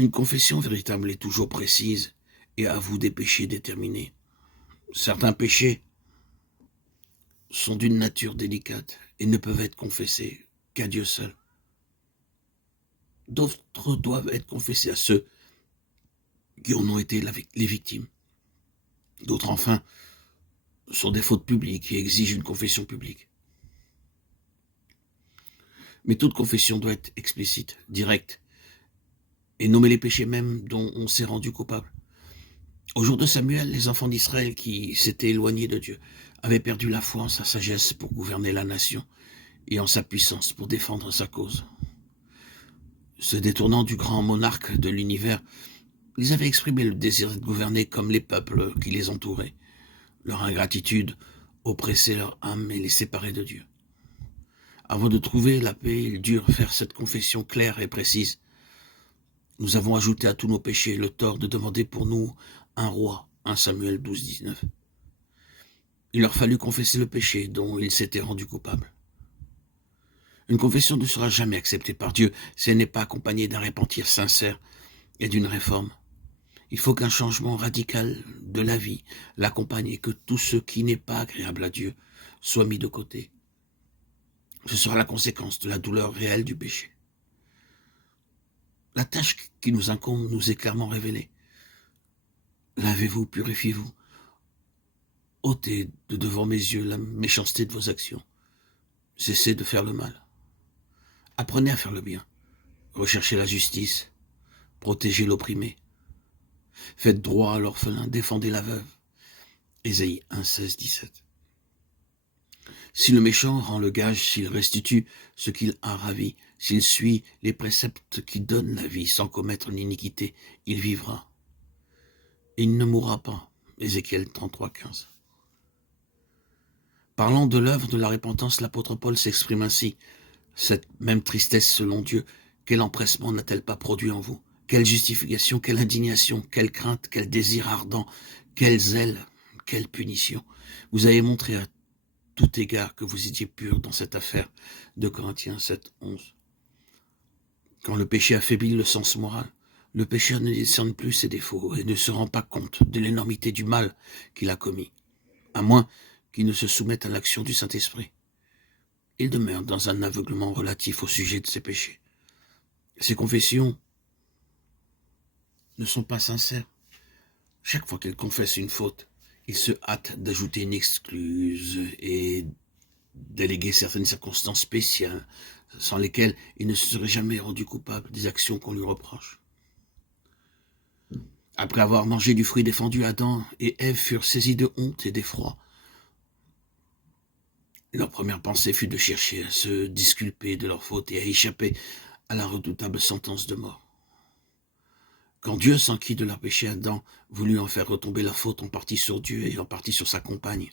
Une confession véritable est toujours précise et avoue des péchés déterminés. Certains péchés sont d'une nature délicate et ne peuvent être confessés qu'à Dieu seul. D'autres doivent être confessés à ceux qui en ont été les victimes. D'autres, enfin, sont des fautes publiques et exigent une confession publique. Mais toute confession doit être explicite, directe, et nommer les péchés même dont on s'est rendu coupable. Au jour de Samuel, les enfants d'Israël qui s'étaient éloignés de Dieu avaient perdu la foi en sa sagesse pour gouverner la nation et en sa puissance pour défendre sa cause. Se détournant du grand monarque de l'univers, ils avaient exprimé le désir de gouverner comme les peuples qui les entouraient. Leur ingratitude oppressait leur âme et les séparait de Dieu. Avant de trouver la paix, ils durent faire cette confession claire et précise. Nous avons ajouté à tous nos péchés le tort de demander pour nous un roi, 1 Samuel 12, 19. Il leur fallut confesser le péché dont ils s'étaient rendus coupables. Une confession ne sera jamais acceptée par Dieu si elle n'est pas accompagnée d'un repentir sincère et d'une réforme. Il faut qu'un changement radical de la vie l'accompagne et que tout ce qui n'est pas agréable à Dieu soit mis de côté. Ce sera la conséquence de la douleur réelle du péché. La tâche qui nous incombe nous est clairement révélée. Lavez-vous, purifiez-vous. Ôtez de devant mes yeux la méchanceté de vos actions. Cessez de faire le mal. Apprenez à faire le bien. Recherchez la justice. Protégez l'opprimé. Faites droit à l'orphelin. Défendez la veuve. Ésaïe 1, 16, 17. Si le méchant rend le gage, s'il restitue ce qu'il a ravi, s'il suit les préceptes qui donnent la vie sans commettre l'iniquité, il vivra. Il ne mourra pas. Ézéchiel 33, 15. Parlant de l'œuvre de la repentance, l'apôtre Paul s'exprime ainsi. Cette même tristesse selon Dieu, quel empressement n'a-t-elle pas produit en vous? Quelle justification, quelle indignation, quelle crainte, quel désir ardent, quel zèle, quelle punition. Vous avez montré à tout égard que vous étiez pur dans cette affaire. 2 Corinthiens 7, 11. Quand le péché affaiblit le sens moral, le pécheur ne discerne plus ses défauts et ne se rend pas compte de l'énormité du mal qu'il a commis, à moins qu'il ne se soumette à l'action du Saint-Esprit. Il demeure dans un aveuglement relatif au sujet de ses péchés. Ses confessions ne sont pas sincères. Chaque fois qu'il confesse une faute, il se hâte d'ajouter une excuse et d'éléguer certaines circonstances spéciales sans lesquelles il ne se serait jamais rendu coupable des actions qu'on lui reproche. Après avoir mangé du fruit défendu, Adam et Ève furent saisis de honte et d'effroi. Leur première pensée fut de chercher à se disculper de leur faute et à échapper à la redoutable sentence de mort. Quand Dieu s'enquit de leur péché, Adam voulut en faire retomber la faute en partie sur Dieu et en partie sur sa compagne.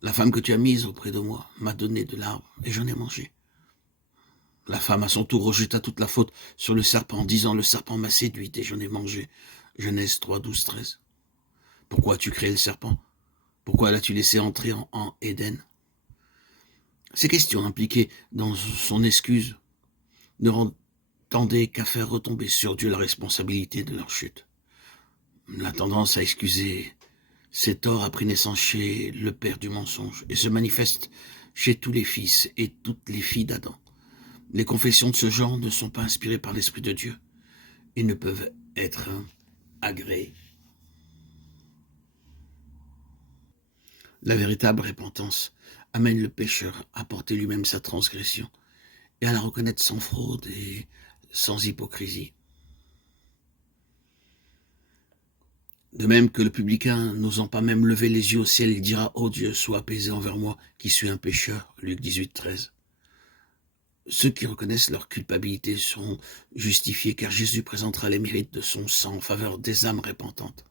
La femme que tu as mise auprès de moi m'a donné de l'arbre et j'en ai mangé. La femme à son tour rejeta toute la faute sur le serpent en disant « Le serpent m'a séduite et j'en ai mangé ». Genèse 3, 12, 13. Pourquoi as-tu créé le serpent? Pourquoi l'as-tu laissé entrer en Éden? Ces questions impliquées dans son excuse ne tendaient qu'à faire retomber sur Dieu la responsabilité de leur chute. La tendance à excuser ses torts a pris naissance chez le père du mensonge et se manifeste chez tous les fils et toutes les filles d'Adam. Les confessions de ce genre ne sont pas inspirées par l'Esprit de Dieu et ne peuvent être agréées. La véritable repentance amène le pécheur à porter lui-même sa transgression et à la reconnaître sans fraude et sans hypocrisie. De même que le publicain, n'osant pas même lever les yeux au ciel, il dira « Ô Dieu, sois apaisé envers moi, qui suis un pécheur » Luc 18, 13. Ceux qui reconnaissent leur culpabilité seront justifiés, car Jésus présentera les mérites de son sang en faveur des âmes repentantes.